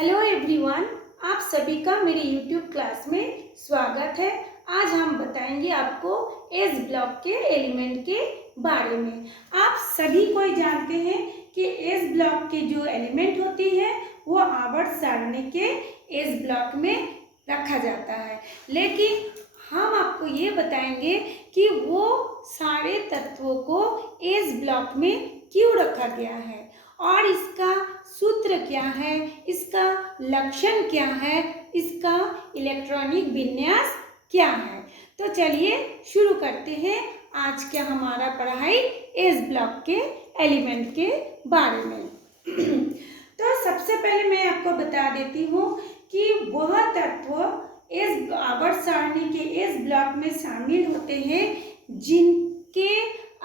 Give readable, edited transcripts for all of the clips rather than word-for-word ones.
Hello everyone, आप सभी का मेरे YouTube क्लास में स्वागत है। आज हम बताएंगे आपको एस ब्लॉक के एलिमेंट के बारे में। आप सभी कोई जानते हैं कि एस ब्लॉक के जो एलिमेंट होती है वो आवर्त सारणी के एस ब्लॉक में रखा जाता है, लेकिन हम आपको ये बताएंगे कि वो सारे तत्वों को एस ब्लॉक में क्यों रखा गया है और इसका सूत्र क्या है, इसका लक्षण क्या है, इसका इलेक्ट्रॉनिक विन्यास क्या है। तो चलिए शुरू करते हैं आज का हमारा पढ़ाई एस ब्लॉक के एलिमेंट के बारे में। तो सबसे पहले मैं आपको बता देती हूँ कि वह तत्व एस आवर्त सारणी के एस ब्लॉक में शामिल होते हैं जिनके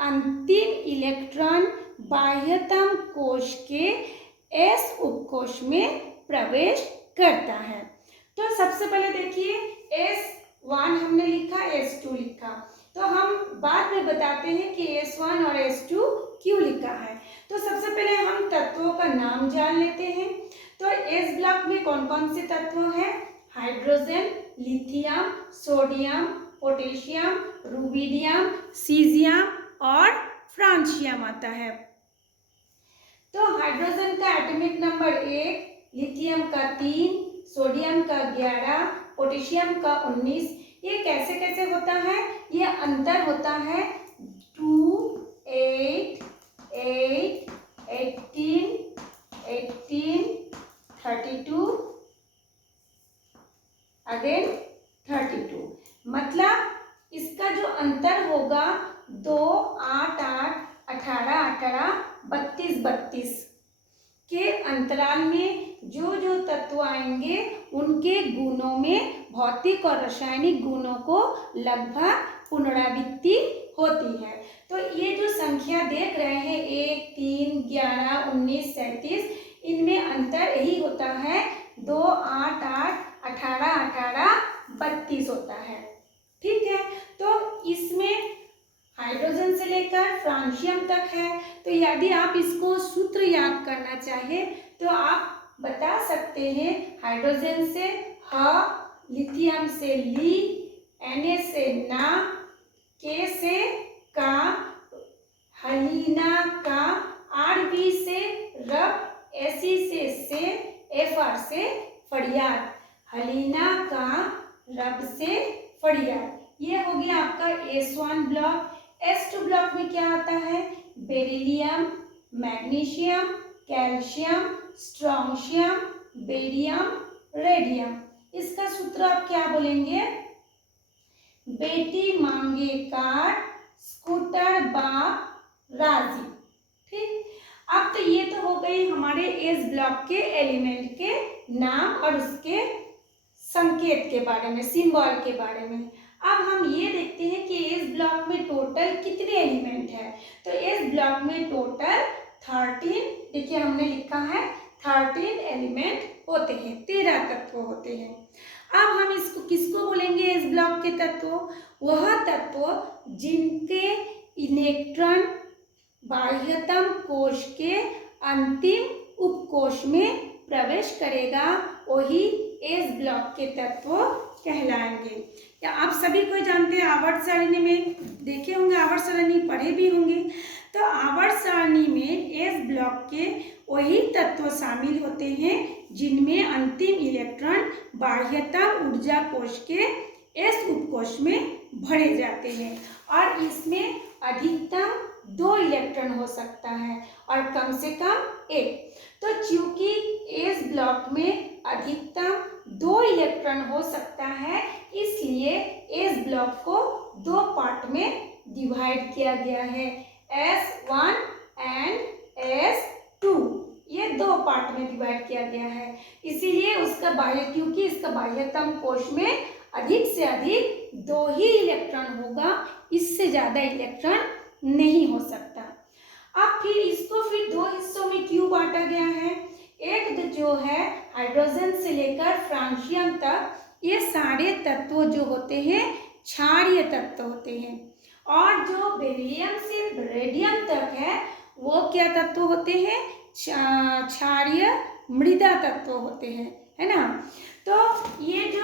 अंतिम इलेक्ट्रॉन बाह्यतम कोश के एस उपकोश में प्रवेश करता है। तो सबसे पहले देखिए S1 हमने लिखा, S2 लिखा, तो हम बाद में बताते हैं कि S1 और S2 क्यों लिखा है। तो सबसे पहले हम तत्वों का नाम जान लेते हैं। तो एस ब्लॉक में कौन कौन से तत्व हैं? Hydrogen, lithium, sodium, potassium, rubidium, caesium और फ्रांसियम आता है। तो हाइड्रोजन का एटॉमिक नंबर 1, लिथियम का 3, सोडियम का 11, पोटेशियम का 19। ये कैसे कैसे होता है? ये अंतर होता है 2, 8, 8, 18, 18, 32, अगेन 32। मतलब इसका जो अंतर होगा 2, 8, 8, 18, 18, 32, 32 के अंतराल में जो जो तत्व आएंगे उनके गुणों में भौतिक और रासायनिक गुणों को लगभग पुनरावृत्ति होती है। तो ये जो संख्या देख रहे हैं 1, 3, 11, 19, 37, इनमें अंतर यही होता है 2, 8, 8, 18, 18, 32 होता है। ठीक है, तो इसमें हाइड्रोजन से लेकर फ्रांसियम तक है। तो यदि आप इसको सूत्र याद करना चाहें तो आप बता सकते हैं हाइड्रोजन से ह, लिथियम से ली, Na से ना, K से का, हलीना का, Rb से रब, Fe से, Fr से फरियाद। हलीना का, रब से फरियाद। ये हो गया आपका S1 ब्लॉक। S2 ब्लॉक में क्या आता है? Beryllium, magnesium, calcium, strontium, barium, radium. इसका सूत्र आप क्या बोलेंगे? बेटी मांगे कार, स्कूटर बाप राजी। ठीक, अब तो ये तो हो गई हमारे एस ब्लॉक के एलिमेंट के नाम और उसके संकेत के बारे में, सिंबल के बारे में। अब हम ये देखते हैं कि एस ब्लॉक में टोटल कितने एलिमेंट है। तो एस ब्लॉक में टोटल 13, देखिए हमने लिखा है 13 एलिमेंट होते हैं, 13 तत्व होते हैं। अब हम इसको किसको बोलेंगे? एस ब्लॉक के तत्व, वह तत्व जिनके इलेक्ट्रॉन बाह्यतम कोश के अंतिम उपकोश में प्रवेश करेगा, वही एस ब्लॉक के तत्व कहलाएंगे। या आप सभी को जानते हैं, आवर्त सारणी में देखे होंगे, आवर्त सारणी पढ़े भी होंगे। तो आवर्त सारणी में एस ब्लॉक के वही तत्व शामिल होते हैं जिनमें अंतिम इलेक्ट्रॉन बाह्यतम ऊर्जा कोश के एस उपकोश में भरे जाते हैं और इसमें अधिकतम 2 इलेक्ट्रॉन हो सकता है और कम से कम 1। तो चूंकि एस ब्लॉक में अधिकतम 2 इलेक्ट्रॉन हो सकता है, इसलिए एस ब्लॉक को 2 पार्ट में डिवाइड किया गया है, S1 एंड S2। ये 2 पार्ट में डिवाइड किया गया है, इसीलिए उसका क्योंकि इसका बाह्यतम कोश में अधिक से अधिक 2 ही इलेक्ट्रॉन होगा, इससे ज्यादा इलेक्ट्रॉन नहीं हो सकता। अब फिर इसको 2 हिस्सों में क्यों बांटा गया है? एक जो है हाइड्रोजन से लेकर फ्रांसियम तक, ये सारे तत्व जो होते हैं क्षारीय तत्व होते हैं, और जो बेरिलियम से रेडियम तक है वो क्या तत्व होते हैं? क्षारीय मृदा तत्व होते हैं, है ना। तो ये जो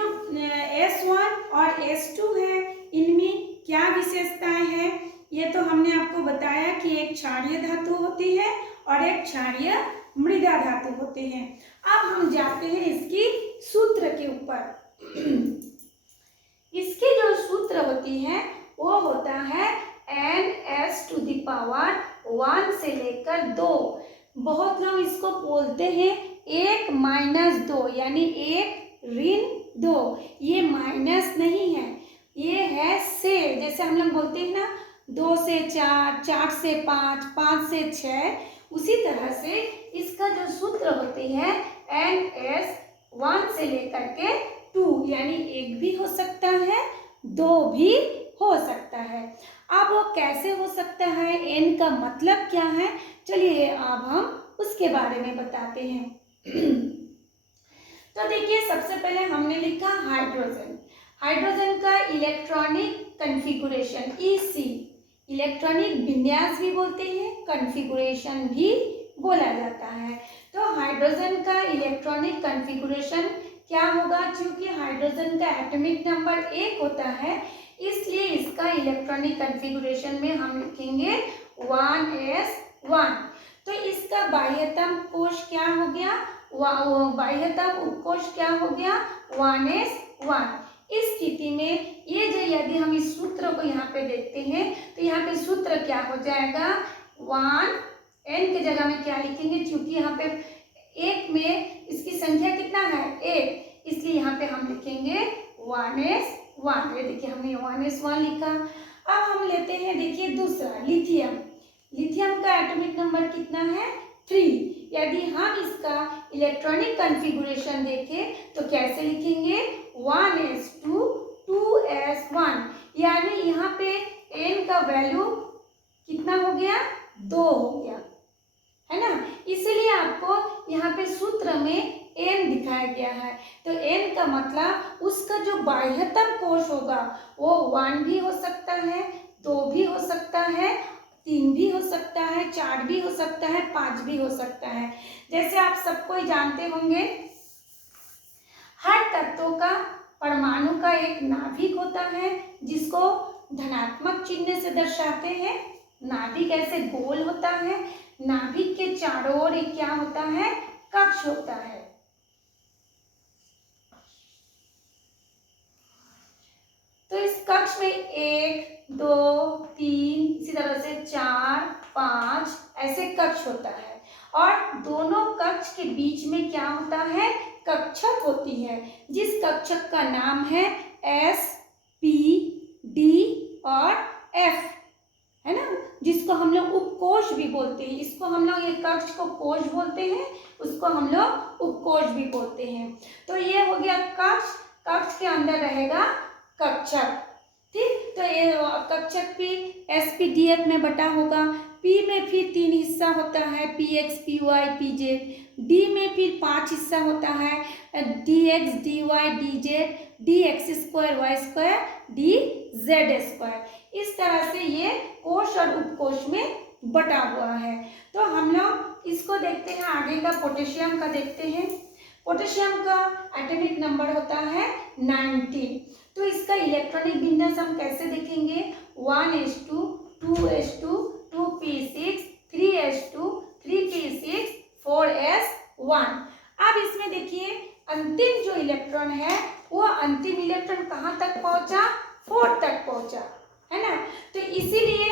S1 और S2 है, इनमें क्या विशेषताएं हैं, ये तो हमने आपको बताया कि एक क्षारीय धातु होती है और एक क्षारीय मृदा धातु होते हैं। अब हम जाते हैं इसकी सूत्र के ऊपर। इसकी जो सूत्र होती है वो होता है NS⁻1 से लेकर 2। बहुत लोग इसको बोलते हैं 1-2, यानी 1-2। ये माइनस नहीं है, ये है से। जैसे हम लोग बोलते हैं ना 2 से 4, 4 से 5, 5 से 6, उसी तरह से इसका जो सूत्र होती है NS1 से लेकर के 2, यानी 1 भी हो सकता है, 2 भी हो सकता है। अब वो कैसे हो सकता है, n का मतलब क्या है, चलिए अब हम उसके बारे में बताते हैं। तो देखिए, सबसे पहले हमने लिखा हाइड्रोजन। हाइड्रोजन का इलेक्ट्रॉनिक कॉन्फ़िगरेशन EC, इलेक्ट्रॉनिक विन्यास भी बोलते हैं, कॉन्फ़िगरेशन भी बोला जाता है। तो हाइड्रोजन का इलेक्ट्रॉनिक कॉन्फ़िगरेशन क्या होगा, क्योंकि हाइड्रोजन का एटॉमिक नंबर 1 होता है, इसलिए इसका इलेक्ट्रॉनिक कॉन्फ़िगरेशन में हम लिखेंगे 1s1। तो इसका बाह्यतम कोश क्या हो गया, बाह्यतम उपकोश क्या हो गया, 1s1। इस स्थिति में ये जो, यदि हम इस सूत्र को यहाँ पे देखते हैं तो यहाँ पे सूत्र क्या हो जाएगा, 1, n की जगह में क्या लिखेंगे, क्योंकि यहाँ पे 1 में इसकी संख्या कितना है, 1, इसलिए यहाँ पे हम लिखेंगे 1s1। ये देखिए हमने 1s1 लिखा। अब हम लेते हैं, देखिए दूसरा लिथियम। लिथियम का एटॉमिक नंबर कितना है, 3। यदि हम इसका इलेक्ट्रॉनिक कॉन्फ़िगरेशन देखें तो कैसे लिखेंगे, 1s2 2s1, यानी यहाँ पे n का वैल्यू कितना हो गया, 2 हो गया, है ना। इसलिए आपको यहाँ पे सूत्र में n दिखाया गया है। तो n का मतलब उसका जो बाह्यतम कोश होगा वो 1 भी हो सकता है, 2 भी हो सकता है, 3 भी हो सकता है, 4 भी हो सकता है, 5 भी हो सकता है। जैसे आप सबको जानते होंगे, हर तत्वों का परमाणु का एक नाभिक होता है, जिसको धनात्मक चिन्ह से दर्शाते हैं। नाभिक ऐसे गोल होता है, नाभिक के चारों ओर एक क्या होता है, कक्ष होता है। तो इस कक्ष में 1 2 3 इसी तरह से 4 5 ऐसे कक्ष होता है, और दोनों कक्ष के बीच में क्या होता है, कक्षक होती है, जिस कक्षक का नाम है S P D और F, है ना, जिसको हम लोग उपकोश भी बोलते हैं। इसको हम लोग, ये कक्ष को कोश बोलते हैं, उसको हम लोग उपकोश भी बोलते हैं। तो ये हो गया कक्ष, कक्ष के अंदर रहेगा कक्षक, ठीक। तो ये कक्षक भी SPDF में बटा होगा। P में फिर 3 हिस्सा होता है, PX PY PZ। D में फिर 5 हिस्सा होता है, DX DY DZ, DX² Y² DZ²। इस तरह से ये कोश और उपकोश में बटा हुआ है। तो हम लोग इसको देखते हैं, आगे का पोटेशियम का देखते हैं। पोटेशियम का एटॉमिक नंबर होता है 19। तो इसका इलेक्ट्रॉनिक विन्यास हम कैसे देखेंगे, 1s2 2s2 2p6 3s2 3p6 4s1। अब इसमें देखिए अंतिम जो इलेक्ट्रॉन है वो अंतिम इलेक्ट्रॉन कहाँ तक पहुंचा, 4 तक पहुंचा, है ना। तो इसीलिए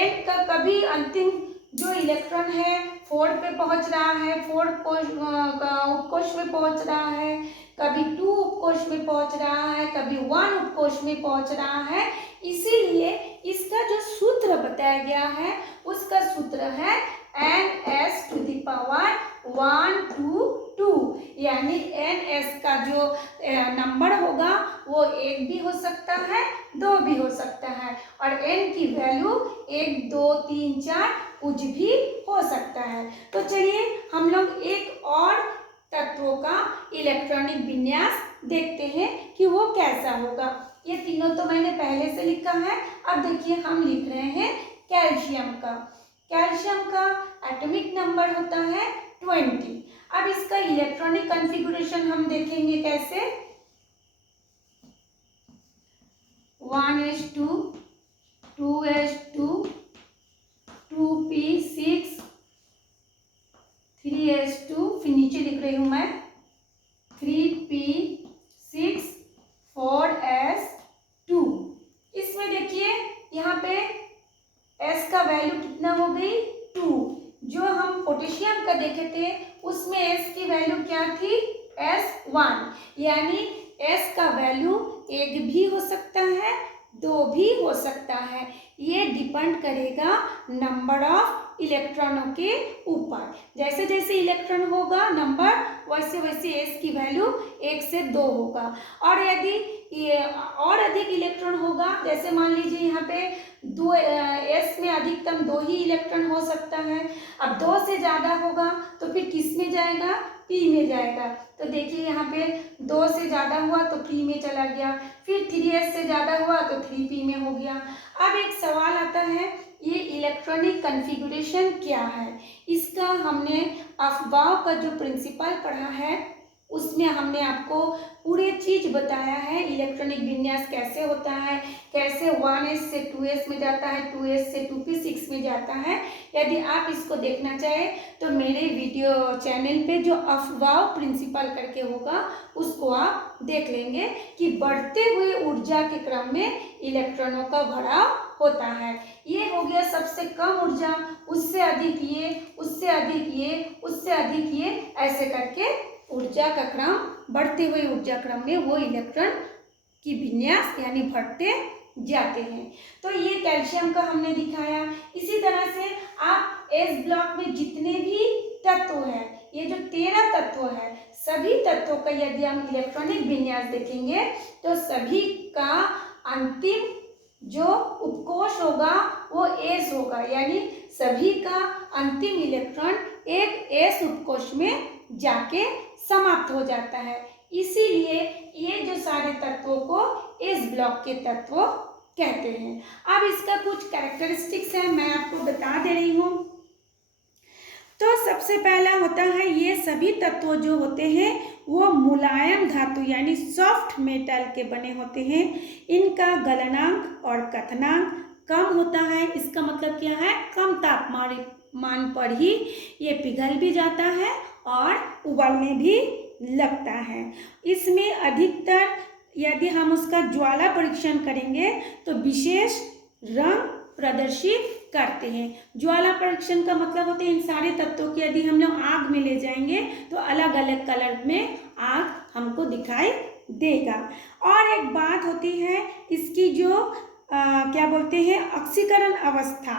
n का कभी अंतिम जो इलेक्ट्रॉन है 4 पे पहुंच रहा है, 4 उपकोश में पहुंच रहा है, कभी 2 उपकोश में पहुंच रहा है, कभी 1 उपकोश में पहुंच रहा है। इसीलिए इसका जो सूत्र बताया गया है उसका सूत्र है NS⁻122, यानी NS का जो नंबर होगा वो 1 भी हो सकता है, 2 भी हो सकता है, और n की वैल्यू 1 2 3 4 कुछ भी हो सकता है। तो चलिए हम लोग एक और तत्वों का इलेक्ट्रॉनिक विन्यास देखते हैं कि वो कैसा होगा। ये तीनों तो मैंने पहले से लिखा है। अब देखिए हम लिख रहे हैं कैल्शियम का। कैल्शियम का एटॉमिक नंबर होता है 20। अब इसका इलेक्ट्रॉनिक कॉन्फ़िगरेशन हम देखेंगे कैसे। 1s2 2s2 2p6 3s2 फिर नीचे लिख रही हूं मैं 3p6 4s2। इसमें देखिए यहाँ पे s का वैल्यू कितना हो गई 2। जो हम पोटेशियम का देखे थे उसमें s की वैल्यू क्या थी s1, यानी s का वैल्यू 1 भी हो सकता है 2 भी हो सकता है। ये डिपेंड करेगा नंबर ऑफ इलेक्ट्रॉनों के ऊपर। जैसे जैसे इलेक्ट्रॉन होगा नंबर वैसे वैसे s की वैल्यू 1 से 2 होगा। और यदि ये और अधिक इलेक्ट्रॉन होगा, जैसे मान लीजिए यहाँ पे s में अधिकतम 2 ही इलेक्ट्रॉन हो सकता है। अब 2 से ज़्यादा होगा तो फिर किस में जाएगा p में जाएगा। तो देखिए यहाँ पे 2 से ज़्यादा हुआ तो p में चला गया, फिर 3s से ज़्यादा हुआ तो 3p में हो गया। अब एक सवाल आता है ये इलेक्ट्रॉनिक कॉन्फ़िगरेशन क्या है। इसका हमने अफबाव का जो प्रिंसिपल पढ़ा है उसमें हमने आपको पूरे चीज़ बताया है। इलेक्ट्रॉनिक विन्यास कैसे होता है, कैसे 1s से 2s में जाता है, 2s से 2p6 में जाता है। यदि आप इसको देखना चाहें तो मेरे वीडियो चैनल पे जो अफबाव प्रिंसिपल करके होगा उसको आप देख लेंगे कि बढ़ते हुए ऊर्जा के क्रम में इलेक्ट्रॉनों का भराव होता है। ये हो गया सबसे कम ऊर्जा, उससे अधिक ये, उससे अधिक ये, उससे अधिक ये, ऐसे करके ऊर्जा का क्रम, बढ़ते हुए ऊर्जा क्रम में वो इलेक्ट्रॉन की विन्यास यानी बढ़ते जाते हैं। तो ये कैल्शियम का हमने दिखाया। इसी तरह से आप एस ब्लॉक में जितने भी तत्व हैं, ये जो 13 तत्व है, सभी तत्वों का यदि हम इलेक्ट्रॉनिक विन्यास देखेंगे तो सभी का अंतिम जो उपकोष होगा वो एस होगा, यानी सभी का अंतिम इलेक्ट्रॉन एक एस उपकोष में जाके समाप्त हो जाता है। इसीलिए ये जो सारे तत्वों को एस ब्लॉक के तत्व कहते हैं। अब इसका कुछ कैरेक्टरिस्टिक्स है, मैं आपको बता दे रही हूँ। तो सबसे पहला होता है ये सभी तत्व जो होते हैं वो मुलायम धातु यानी सॉफ्ट मेटल के बने होते हैं। इनका गलनांक और कथनांक कम होता है। इसका मतलब क्या है, कम तापमान पर ही ये पिघल भी जाता है और उबलने भी लगता है। इसमें अधिकतर यदि हम उसका ज्वाला परीक्षण करेंगे तो विशेष रंग प्रदर्शित करते हैं। ज्वाला परीक्षण का मतलब होता है इन सारे तत्वों की यदि हम लोग आग में ले जाएंगे तो अलग अलग कलर में आग हमको दिखाई देगा। और एक बात होती है इसकी जो क्या बोलते हैं ऑक्सीकरण अवस्था।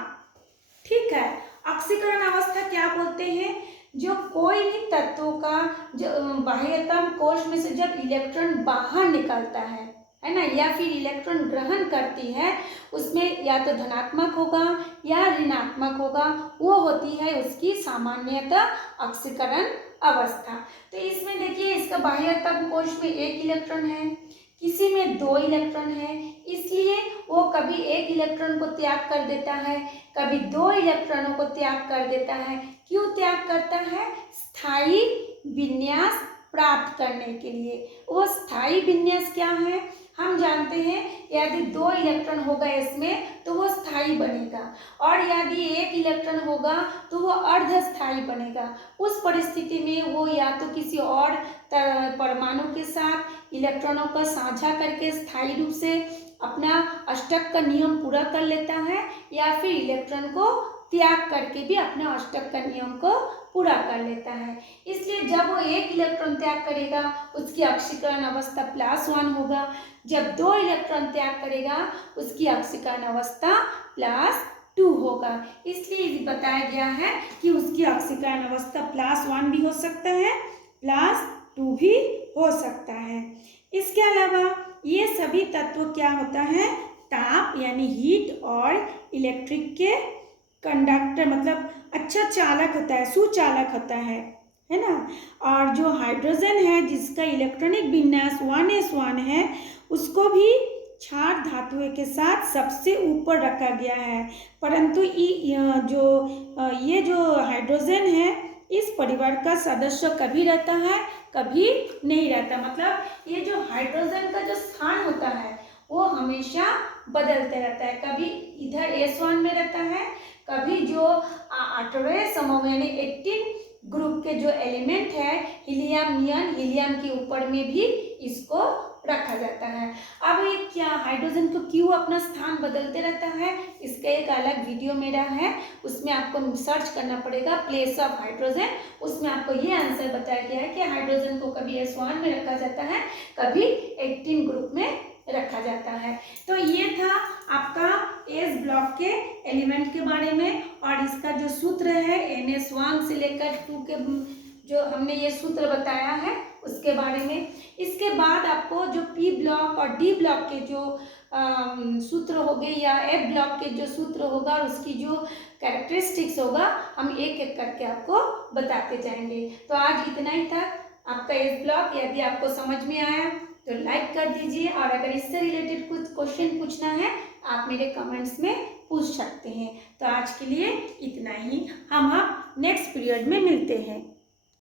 ठीक है, ऑक्सीकरण अवस्था क्या बोलते हैं, जो कोई भी तत्वों का जो बाह्यतम कोश में से जब इलेक्ट्रॉन बाहर निकलता है ना, या फिर इलेक्ट्रॉन ग्रहण करती है, उसमें या तो धनात्मक होगा या ऋणात्मक होगा, वो होती है उसकी सामान्यतः ऑक्सीकरण अवस्था। तो इसमें देखिए इसका बाह्यतम कोश में 1 इलेक्ट्रॉन है, किसी में 2 इलेक्ट्रॉन है, इसलिए वो कभी 1 इलेक्ट्रॉन को त्याग कर देता है, कभी 2 इलेक्ट्रॉनों को त्याग कर देता है। क्यों त्याग करता है, स्थायी विन्यास प्राप्त करने के लिए। वो स्थायी विन्यास क्या है, हम जानते हैं यदि 2 इलेक्ट्रॉन होगा इसमें तो वो स्थायी बनेगा, और यदि 1 इलेक्ट्रॉन होगा तो वो अर्धस्थायी बनेगा। उस परिस्थिति में वो या तो किसी और परमाणु के साथ इलेक्ट्रॉनों का साझा करके स्थायी रूप से अपना अष्टक का नियम पूरा कर लेता है, या फिर इलेक्ट्रॉन को त्याग करके भी अपने अष्टक का नियम को पूरा कर लेता है। इसलिए जब वो 1 इलेक्ट्रॉन त्याग करेगा उसकी ऑक्सीकरण अवस्था +1 होगा, जब 2 इलेक्ट्रॉन त्याग करेगा उसकी ऑक्सीकरण अवस्था +2 होगा। इसलिए बताया गया है कि उसकी ऑक्सीकरण अवस्था +1 भी हो सकता है, +2 भी हो सकता है। इसके अलावा ये सभी तत्व क्या होता है, ताप यानी हीट और इलेक्ट्रिक के कंडक्टर मतलब अच्छा चालक होता है, सुचालक होता है ना। और जो हाइड्रोजन है जिसका इलेक्ट्रॉनिक विन्यास 1s1 है, उसको भी क्षार धातुओं के साथ सबसे ऊपर रखा गया है, परंतु ये जो हाइड्रोजन है इस परिवार का सदस्य कभी रहता है कभी नहीं रहता। मतलब ये जो हाइड्रोजन का जो स्थान होता है वो हमेशा बदलते रहता है, कभी इधर S1 में रहता है, कभी जो 8वें समूह यानी 18 ग्रुप के जो एलिमेंट है हीलियम नियन हीलियम के ऊपर में भी इसको रखा जाता है। अब ये क्या हाइड्रोजन को क्यों अपना स्थान बदलते रहता है, इसका एक अलग वीडियो मेरा है, उसमें आपको सर्च करना पड़ेगा प्लेस ऑफ हाइड्रोजन, उसमें आपको ये आंसर बताया गया है कि हाइड्रोजन को कभी S1 में रखा जाता है कभी 18 ग्रुप में रखा जाता है। तो ये था आपका एस ब्लॉक के एलिमेंट के बारे में, और इसका जो सूत्र है NS1 से लेकर 2 के जो हमने ये सूत्र बताया है उसके बारे में। इसके बाद आपको जो P ब्लॉक और D ब्लॉक के जो सूत्र हो गए या F ब्लॉक के जो सूत्र होगा और उसकी जो कैरेक्टरिस्टिक्स होगा हम एक एक करके आपको बताते जाएंगे। तो आज इतना ही था आपका एस ब्लॉक। यदि आपको समझ में आया तो लाइक कर दीजिए, और अगर इससे रिलेटेड कुछ क्वेश्चन पूछना है आप मेरे कमेंट्स में पूछ सकते हैं। तो आज के लिए इतना ही, हम नेक्स्ट पीरियड में मिलते हैं।